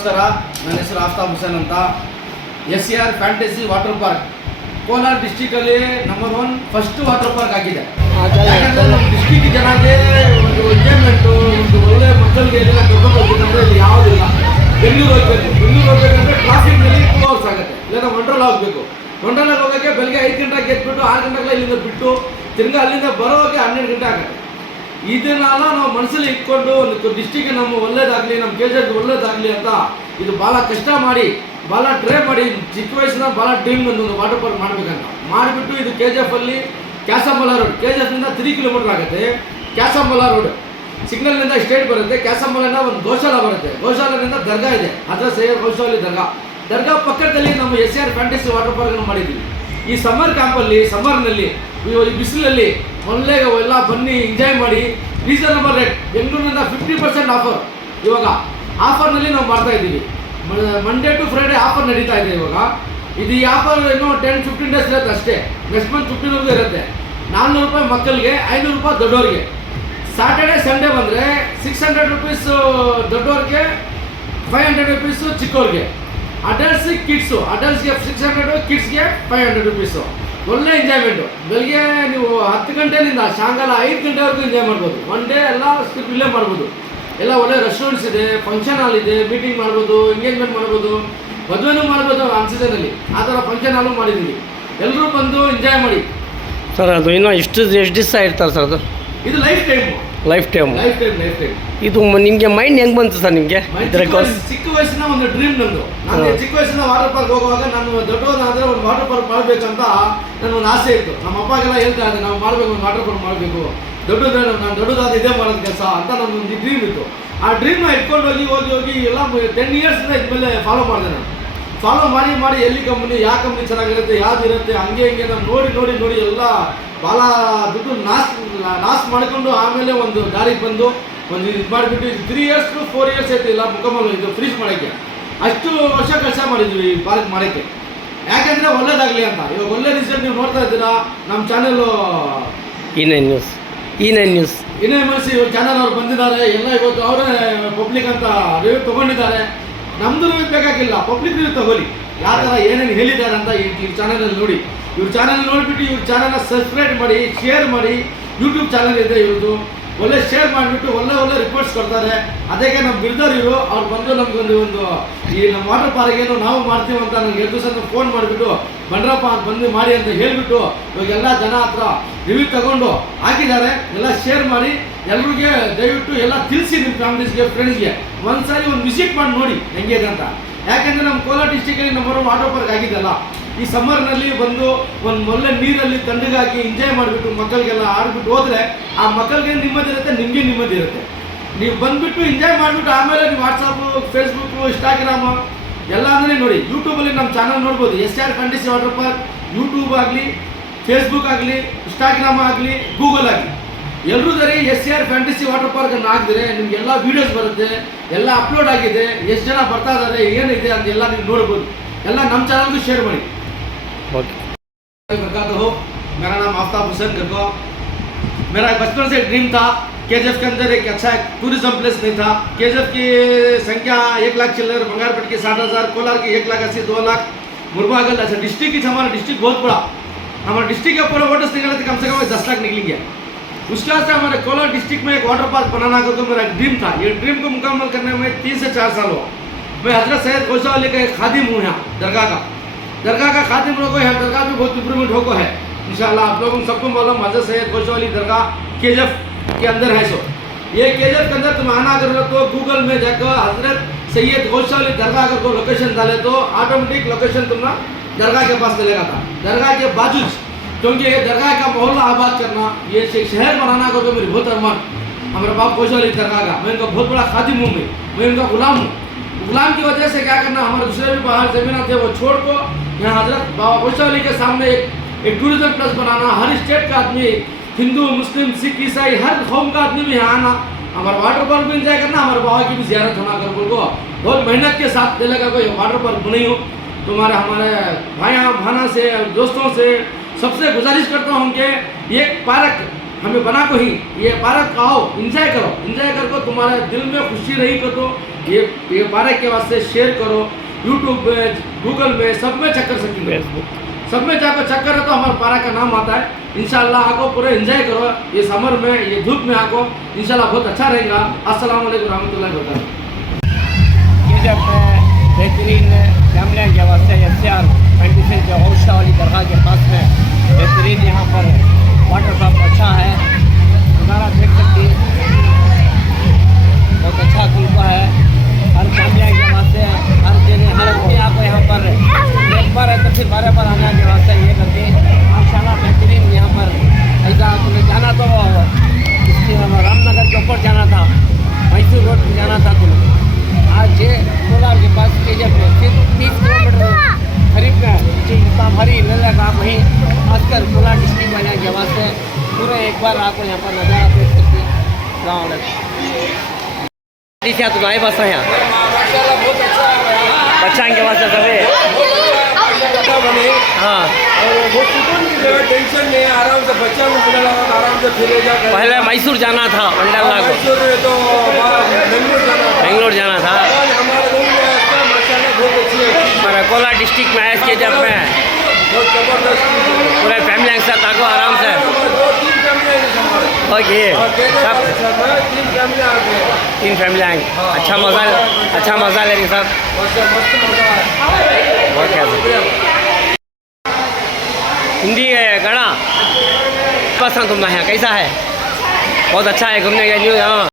ನಮಸ್ಕಾರ. ನನ್ನ ಹೆಸರು ಆಫ್ತಾಬ್ ಹುಸೇನ್ ಅಂತ. SCR fantasy water park Kolar ಡಿಸ್ಟಿಕಲ್ಲಿ ನಂಬರ್ 1 ಫಸ್ಟ್ ವಾಟರ್ ಪಾರ್ಕ್ ಆಗಿದೆ. ಯಾಕಂದರೆ ನಮ್ಮ ಡಿಸ್ಟಿಕ್ ಜನಕ್ಕೆ ಒಂದು ಎಂಜಾಯ್ಮೆಂಟು, ಒಂದು ಒಳ್ಳೆ ಮಕ್ಕಳಿಗೆ ಎಲ್ಲ ಕರ್ಕೊಂಡು ಹೋಗ್ಬೇಕಂದ್ರೆ ಇಲ್ಲಿ ಯಾವುದಿಲ್ಲ. ಬೆಂಗಳೂರು ಹೋಗ್ಬೇಕಂದ್ರೆ ಟ್ರಾಫಿಕ್ನಲ್ಲಿ 2 ಅವರ್ಸ್ ಆಗುತ್ತೆ. ಇಲ್ಲ ನಾವು ವಂಡರ್ಲಾ ಹೋಗಬೇಕು. ವಂಡರ್ಲಾಗೆ ಹೋಗೋಕ್ಕೆ ಬೆಳಗ್ಗೆ 5 ಗಂಟೆಗೆ ಎದ್ಬಿಟ್ಟು 6 ಗಂಟೆಗೆ ಇಲ್ಲಿಂದ ಬಿಟ್ಟು ತಿರ್ಗಾ ಅಲ್ಲಿಂದ ಬರೋಕ್ಕೆ 12 ಗಂಟೆ ಆಗುತ್ತೆ. ಇದನ್ನೆಲ್ಲ ನಾವು ಮನಸ್ಸಲ್ಲಿ ಇಟ್ಕೊಂಡು ಒಂದು ಡಿಸ್ಟಿಕ್ಗೆ ನಮ್ಮ ಒಳ್ಳೇದಾಗಲಿ, ನಮ್ಮ KGF ಒಳ್ಳೇದಾಗಲಿ ಅಂತ ಇದು ಭಾಳ ಕಷ್ಟ ಮಾಡಿ, ಭಾಳ ಟ್ರೈ ಮಾಡಿ, ಚಿಕ್ಕ ವಯಸ್ಸಿನ ಭಾಳ ಡ್ರೀಮ್ ಒಂದು ವಾಟರ್ ಪಾರ್ಕ್ ಮಾಡಬೇಕಂತ ಮಾಡಿಬಿಟ್ಟು ಇದು KGF ಅಲ್ಲಿ ಕ್ಯಾಸಂಬಲ ರೋಡ್, KGF ನಿಂದ 3 ಕಿಲೋಮೀಟರ್ ಆಗುತ್ತೆ. ಕ್ಯಾಸಂಬಲ ರೋಡ್ ಸಿಗ್ನಲ್ನಿಂದ ಸ್ಟೇಟ್ ಬರುತ್ತೆ. ಕ್ಯಾಸಂಬಲಿಂದ ಒಂದು ಗೋಶಾಲ ಬರುತ್ತೆ. ಗೋಶಾಲದಿಂದ ದರ್ಗಾ ಇದೆ, ಹಜರತ್ ಸೈಯದ್ ಗೌಸಲಿ ದರ್ಗಾ ಪಕ್ಕದಲ್ಲಿ ನಮ್ಮ SCR ಫ್ಯಾಂಟಸಿ ವಾಟರ್ ಪಾರ್ಕ್ ಮಾಡಿದ್ದೀವಿ. ಈ ಸಮ್ಮರ್ ಕ್ಯಾಂಪಲ್ಲಿ, ಸಮ್ಮರ್ನಲ್ಲಿ ಈ ಬಿಸಿಲಲ್ಲಿ ಒಳ್ಳೆ ಎಲ್ಲ ಬನ್ನಿ ಎಂಜಾಯ್ ಮಾಡಿ. ರೀಸನಬಲ್ ರೇಟ್, ಬೆಂಗಳೂರಿನಿಂದ 50% ಆಫರ್. ಇವಾಗ ಆಫರ್ನಲ್ಲಿ ನಾವು ಮಾಡ್ತಾ ಇದ್ದೀವಿ. ಮಂಡೇ ಟು ಫ್ರೈಡೇ ಆಫರ್ ನಡೀತಾ ಇದೆ ಇವಾಗ. ಇದು ಈ ಆಫರ್ ಇನ್ನೂ 10-15 ಡೇಸ್ ಇರುತ್ತೆ ಅಷ್ಟೇ. ನೆಕ್ಸ್ಟ್ ಮಂತ್ 15 ಇರುತ್ತೆ. 400 ರೂಪಾಯಿ ಮಕ್ಕಳಿಗೆ, 500 ರೂಪಾಯಿ ದೊಡ್ಡವ್ರಿಗೆ. ಸ್ಯಾಟರ್ಡೆ ಸಂಡೇ ಬಂದರೆ 600 ರುಪೀಸ್ ದೊಡ್ಡವ್ರಿಗೆ, 500 ರುಪೀಸು ಚಿಕ್ಕವ್ರಿಗೆ. ಅಡಲ್ಟ್ಸ್ ಕಿಡ್ಸು, ಅಡಲ್ಟ್ಸ್ಗೆ 600, ಕಿಡ್ಸ್ಗೆ 500 ರುಪೀಸು. ಒಳ್ಳೆ ಎಂಜಾಯ್ಮೆಂಟು. ಬೆಳಗ್ಗೆ ನೀವು 10 ಗಂಟೆಯಿಂದ ಸಾಯಂಕಾಲ 5 ಗಂಟೆವರೆಗೂ ಎಂಜಾಯ್ ಮಾಡ್ಬೋದು. ಒನ್ ಡೇ ಎಲ್ಲ ಸ್ಕಿಪ್ ಇಲ್ಲೇ ಮಾಡ್ಬೋದು. ಎಲ್ಲ ಒಳ್ಳೆ ರೆಸ್ಟೋರೆಂಟ್ಸ್ ಇದೆ, ಫಂಕ್ಷನ್ ಹಾಲ್ ಇದೆ, ಮೀಟಿಂಗ್ ಮಾಡ್ಬೋದು, ಎಂಗೇಜ್ಮೆಂಟ್ ಮಾಡ್ಬೋದು, ಮದುವೆನೂ ಮಾಡ್ಬೋದು. ಆನ್ ಸೀಸನಲ್ಲಿ ಆ ಥರ ಫಂಕ್ಷನ್ ಹಾಲು ಮಾಡಿದ್ದೀವಿ. ಎಲ್ಲರೂ ಬಂದು ಎಂಜಾಯ್ ಮಾಡಿ ಸರ್. ಅದು ಇನ್ನೂ ಎಷ್ಟು ದಿವಸ ಇರ್ತಾರೆ ಸರ್? ಅದು ಇದು ಲೈಫ್ ಟೈಮು. Life time. ಇದು ನಿಮಗೆ ಮೈಂಡ್ ಹೆಂಗೆ ಬಂತು ಸರ್ ನಿಮಗೆ? ಚಿಕ್ಕ ವಯಸ್ಸಿನ ಒಂದು ಡ್ರೀಮ್ ನಂದು. ನಾನು ಚಿಕ್ಕ ವಯಸ್ಸಿನ ವಾಟರ್ ಪಾರ್ಕ್ ಹೋಗುವಾಗ ನಾನು ದೊಡ್ಡವನಾದರೆ ಒಂದು ವಾಟರ್ ಪಾರ್ಕ್ ಮಾಡಬೇಕಂತ ನನ್ನ ಒಂದು ಆಸೆ ಇತ್ತು. ನಮ್ಮ ಅಪ್ಪಗೆಲ್ಲ ಹೇಳ್ತಾ ಇದ್ದೆ, ನಾವು ಮಾಡಬೇಕು, ಒಂದು ವಾಟರ್ ಪಾರ್ಕ್ ಮಾಡಬೇಕು, ನಾನು ದೊಡ್ಡದಾದ ಇದೇ ಮಾಡೋದು ಕೆಲಸ ಅಂತ ನನ್ನೊಂದು ಡ್ರೀಮ್ ಇತ್ತು. ಆ ಡ್ರೀಮ್ನ ಇಟ್ಕೊಂಡು ಹೋಗಿ ಎಲ್ಲ 10 ಇಯರ್ಸಿಂದ ಇದ್ಮೇಲೆ ಫಾಲೋ ಮಾಡಿದೆ. ನಾನು ಫಾಲೋ ಮಾಡಿ ಎಲ್ಲಿ ಕಂಪ್ನಿ, ಯಾವ ಕಂಪ್ನಿ ಚೆನ್ನಾಗಿರುತ್ತೆ, ಯಾವ್ದು ಇರುತ್ತೆ, ಹಂಗೆ ನಾನು ನೋಡಿ ಎಲ್ಲ ಭಾಳ ದುಡ್ಡು ನಾಶ ಮಾಡಿಕೊಂಡು ಆಮೇಲೆ ಒಂದು ದಾರಿಗೆ ಬಂದು ಒಂದು ಇದು ಮಾಡಿಬಿಟ್ಟು ಇದು 3 years to 4 years ಆಯ್ತು ಇಲ್ಲ ಮುಖಮಲ್ಲ ಇದು ಫ್ರೀಸ್ ಮಾಡೋಕ್ಕೆ. ಅಷ್ಟು ವರ್ಷ ಕೆಲಸ ಮಾಡಿದ್ವಿ ಈ ಪಾರ್ಕ್ ಮಾಡೋಕ್ಕೆ. ಯಾಕೆಂದರೆ ಒಳ್ಳೇದಾಗಲಿ ಅಂತ. ಇವಾಗ ಒಳ್ಳೆ ರಿಸಲ್ಟ್ ನೀವು ನೋಡ್ತಾ ಇದ್ದೀರಾ. ನಮ್ಮ ಚಾನೆಲ್ಲು E9 ನ್ಯೂಸ್ ಇವಾಗ ಚಾನಲ್ ಅವ್ರು ಬಂದಿದ್ದಾರೆ. ಎಲ್ಲ ಇವತ್ತು ಅವರೇ ಪಬ್ಲಿಕ್ ಅಂತ ರಿವ್ಯೂ ತೊಗೊಂಡಿದ್ದಾರೆ. ನಮ್ಮದು ರಿವ್ಯೂ ಬೇಕಾಗಿಲ್ಲ, ಪಬ್ಲಿಕ್ ರಿವ್ಯೂ ತೊಗೊಳ್ಳಿ. ಯಾವ ಥರ ಏನೇನು ಹೇಳಿದ್ದಾರೆ ಅಂತ ಈ ಚಾನಲಲ್ಲಿ ನೋಡಿ. ಇವ್ರ ಚಾನಲ್ ನೋಡಿಬಿಟ್ಟು ಇವ್ರ ಚಾನಲ್ನ ಸಬ್ಸ್ಕ್ರೈಬ್ ಮಾಡಿ, ಶೇರ್ ಮಾಡಿ. ಯೂಟ್ಯೂಬ್ ಚಾನಲ್ ಇದೆ ಇವ್ರದ್ದು. ಒಳ್ಳೆ ಶೇರ್ ಮಾಡಿಬಿಟ್ಟು ಒಳ್ಳೆ ರಿಪೋರ್ಟ್ಸ್ ಕೊಡ್ತಾರೆ. ಅದಕ್ಕೆ ನಮ್ಮ ಬಿಲ್ದರ್ ಇವರು ಅವ್ರು ಬಂದು ನಮಗೊಂದು ಈ ನಮ್ಮ ವಾಟರ್ ಪಾರ್ಕ್ ನಾವು ಮಾಡ್ತೀವಿ ಅಂತ ನನಗೆ 2 ದಿವಸ ಫೋನ್ ಮಾಡಿಬಿಟ್ಟು ಬಂದ್ರಪ್ಪ ಬಂದು ಮಾಡಿ ಅಂತ ಹೇಳಿಬಿಟ್ಟು ಇವಾಗೆಲ್ಲ ಜನ ಹತ್ರ ರಿವ್ಯೂ ತಗೊಂಡು ಹಾಕಿದ್ದಾರೆ. ಎಲ್ಲ ಶೇರ್ ಮಾಡಿ ಎಲ್ರಿಗೆ ದಯವಿಟ್ಟು ಎಲ್ಲ ತಿಳಿಸಿ. ನಿಮ್ಮ ಫ್ಯಾಮಿಲೀಸ್ಗೆ, ಫ್ರೆಂಡ್ಸ್ಗೆ ಒಂದ್ಸಾರಿ ಒಂದು ವಿಸಿಟ್ ಮಾಡಿ ನೋಡಿ ಹೆಂಗೆ ಇದೆ ಅಂತ. ಯಾಕೆಂದರೆ ನಮ್ಮ ಕೋಲಾರ ಡಿಸ್ಟಿಕಲ್ಲಿ ನಂಬರ್ 1 ವಾಟರ್ ಪಾರ್ಕ್ ಆಗಿದ್ದಲ್ಲ. ಈ ಸಮ್ಮರ್ನಲ್ಲಿ ಬಂದು ಒಂದು ಒಳ್ಳೆ ನೀರಲ್ಲಿ ತಣ್ಣಗಾಗಿ ಎಂಜಾಯ್ ಮಾಡಿಬಿಟ್ಟು ಮಕ್ಕಳಿಗೆಲ್ಲ ಆಡ್ಬಿಟ್ಟು ಹೋದರೆ ಆ ಮಕ್ಕಳಿಗೆ ನೆಮ್ಮದಿ ಇರುತ್ತೆ, ನಿಮಗೆ ನೆಮ್ಮದಿ ಇರುತ್ತೆ. ನೀವು ಬಂದುಬಿಟ್ಟು ಎಂಜಾಯ್ ಮಾಡಿಬಿಟ್ಟು ಆಮೇಲೆ ನೀವು ವಾಟ್ಸಪ್ಪು, ಫೇಸ್ಬುಕ್ಕು, ಇನ್ಸ್ಟಾಗ್ರಾಮು ಎಲ್ಲ ಅಂದರೆ ನೋಡಿ. ಯೂಟ್ಯೂಬಲ್ಲಿ ನಮ್ಮ ಚಾನಲ್ ನೋಡ್ಬೋದು. SCR fantasy water park YouTube ಆಗಲಿ, ಫೇಸ್ಬುಕ್ ಆಗಲಿ, ಇನ್ಸ್ಟಾಗ್ರಾಮ್ ಆಗಲಿ, ಗೂಗಲ್ ಆಗಲಿ ಎಲ್ಲರೂ ಸರಿ SCR ಫ್ಯಾಂಟಸಿ ವಾಟರ್ ಪಾರ್ಕ್ ಅನ್ನು ಹಾಕಿದ್ರೆ ನಿಮ್ಗೆ ಎಲ್ಲ ವೀಡಿಯೋಸ್ ಬರುತ್ತೆ. ಎಲ್ಲ ಅಪ್ಲೋಡ್ ಆಗಿದೆ, ಎಷ್ಟು ಜನ ಬರ್ತಾ ಇದ್ದಾರೆ, ಏನಿದೆ ಅಂತೆಲ್ಲ ನೀವು ನೋಡ್ಬೋದು. ಎಲ್ಲ ನಮ್ಮ ಚಾನಲ್ಗೂ ಶೇರ್ ಮಾಡಿ. मेरा नाम आफ्ताब हुसैन गरगो। मेरा बचपन से ड्रीम था KGF के अंदर एक अच्छा टूरिज्म प्लेस नहीं था। KGF की संख्या 1 लाख चिल्लर, बंगारपेट की 60,000, कोलार की 1,80,000, 2 लाख, मुरबागल ऐसा डिस्ट्रिक्ट की हमारा डिस्ट्रिक्ट बहुत बड़ा। हमारा डिस्ट्रिक्ट के पूरा वोटर्स निकले थे कम से कम 10 लाख निकलेंगे। उसके बाद से हमारे कोलार डिस्ट्रिक्ट में एक वाटर पार्क बनाना का मेरा ड्रीम था। ये ड्रीम को मुकम्मल करने में 3 से 4 साल हुआ। मैं हजरत सैयद गौसली का एक खादिम हूँ। यहाँ दरगाह का खादिम लोगों है। दरगाह भी बहुत इम्प्रूवमेंट होगा है इंशाल्लाह। आप लोगों को सबको मालूम हजरत सैयद गौसली दरगाह KGF के अंदर है। सो ये KGF के अंदर तुम आना अगर तो गूगल में जाकर हजरत सैयद गौसली दरगाह अगर को लोकेशन डाले तो ऑटोमेटिक लोकेशन तुम्हारा दरगाह के पास मिलेगा था। दरगाह के बाजू, क्योंकि ये दरगाह का मोहल्ला आबाद करना, ये शहर बनाना को तो मेरी बहुत अरमान। हमारे बाप गौसली दरगाह का मैं इनका बहुत बड़ा खादिम हूँ। मैं इनका गुलाम हूँ। गुलाम की वजह से क्या करना, हमारे दूसरे भी बाहर ज़मीन थे वो छोड़ को यहाँ हजरत बाबा गौसली के सामने एक टूरिज्म प्लेस बनाना। हर स्टेट का आदमी, हिंदू, मुस्लिम, सिख, ईसाई, हर कौम का आदमी भी यहाँ आना, हमारा वाटर पार्क भी इंजॉय करना, हमारे बाबा की भी ज़ियारत होना कर बोल को बहुत मेहनत के साथ दिले का कोई वाटर पार्क बनाई हो। तुम्हारे हमारे भाइयों भाना से, दोस्तों से सबसे गुजारिश करता हूँ कि ये पार्क हमें बना को ही ये पार्क आओ, इंजॉय करो। इंजॉय करके तुम्हारे दिल में खुशी रही को तो ये पार्क के वास्ते शेयर करो, यूट्यूब पे, गूगल पे, सब में चेक कर सकते हो। फेसबुक सब में जाकर चेक करो तो हमारे पारा का नाम आता है। इंशाल्लाह आको पूरे एंजॉय करो ये समर में, ये धूप में आको, इंशाल्लाह बहुत अच्छा रहेगा। अस्सलाम वालेकुम रहमतुल्लाहि व बरकातहू। ये जब बेहतरीन कैमरे के वास्ते SR फैंटेसी के औशा वाली दरगाह के पास में बेहतरीन यहाँ पर वाटर पार्क अच्छा है, नज़ारा देख सकते हैं, बहुत अच्छा खुलता है। हर कैमरे के वास्ते हर दिन हर आदमी आपको यहाँ पर एक बार है तो फिर बारह बार आने के वास्ते ये करते हैं। माशाल्लाह बेहतरीन यहाँ पर ऐसा तुम्हें जाना तो इसके रामनगर के ऊपर जाना था, मैसूर रोड पर जाना था तुम्हें। आज ये कोलार के पास स्टेशन पे सिर्फ 30 किलोमीटर करीब में इतना भारी मेला का वहीं खासकर कोलार डिस्ट्रिक्ट वाले के वास्ते पूरे एक बार आपको यहाँ पर नज़ारा देख सकते हैं। गाँव तो आए बस यहाँ बच्चा के वास्ते सभी हाँ और वो सुकून की जगह, टेंशन नहीं, आराम से बच्चा में चला लगा, आराम से फिरेगा। पहले मैसूर जाना था, वंडरला को मैसूर में तो बेंगलोर जाना था। बेंगलोर जाना था। आज हमारे लोग में व्यवस्था माशाल्लाह बहुत अच्छी है, हमारा कोलार डिस्ट्रिक्ट में आया जब में बहुत जबरदस्त चीज़ है। पूरे फैमिली के साथ आगो आराम से। हमारे 2-3 फैमिली है हमारे, ओके और देने सब वाले सब है 3 फैमिली आते हैं। 3 फैमिली आएंगे। अच्छा मज़ा लेंगे सब। मस्त मजा है। ओके हिंदी है गड़ा पसंद तुम यहाँ कैसा है? बहुत अच्छा है घूमने का न्यू यहाँ।